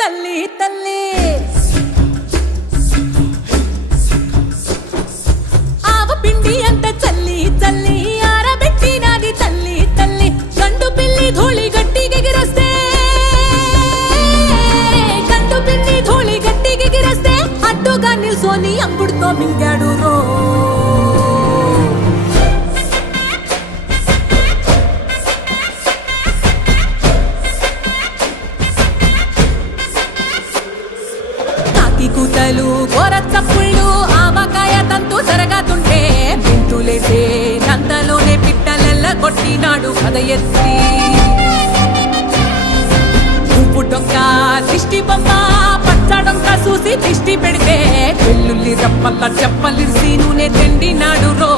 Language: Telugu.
తల్లి తల్లి ఆవ పిండి అంత చల్లి చల్లి ఆరబెట్టినది తల్లి తల్లి గండు పిల్లి ధూళి గట్టిగెగిరస్తే గండు పిల్లి ధూళి గట్టిగెగిరస్తే అడ్డుగా నిల్సోని అంగుడుతో మింగాడు రో కూతలు గోర చప్పుళ్ళు ఆవకాయ తంతు జరగతుంటే బింతులేసే నందలోనే పిట్టలెల్ల కొట్టినాడు కథ ఎత్తి ఉప్పు డొక్క దిష్టి బొమ్మ పచ్చడొక్క చూసి దిష్టి పెడితే వెల్లుల్లి రప్పల్ల చెప్పలిసి నూనె తిండినాడు రో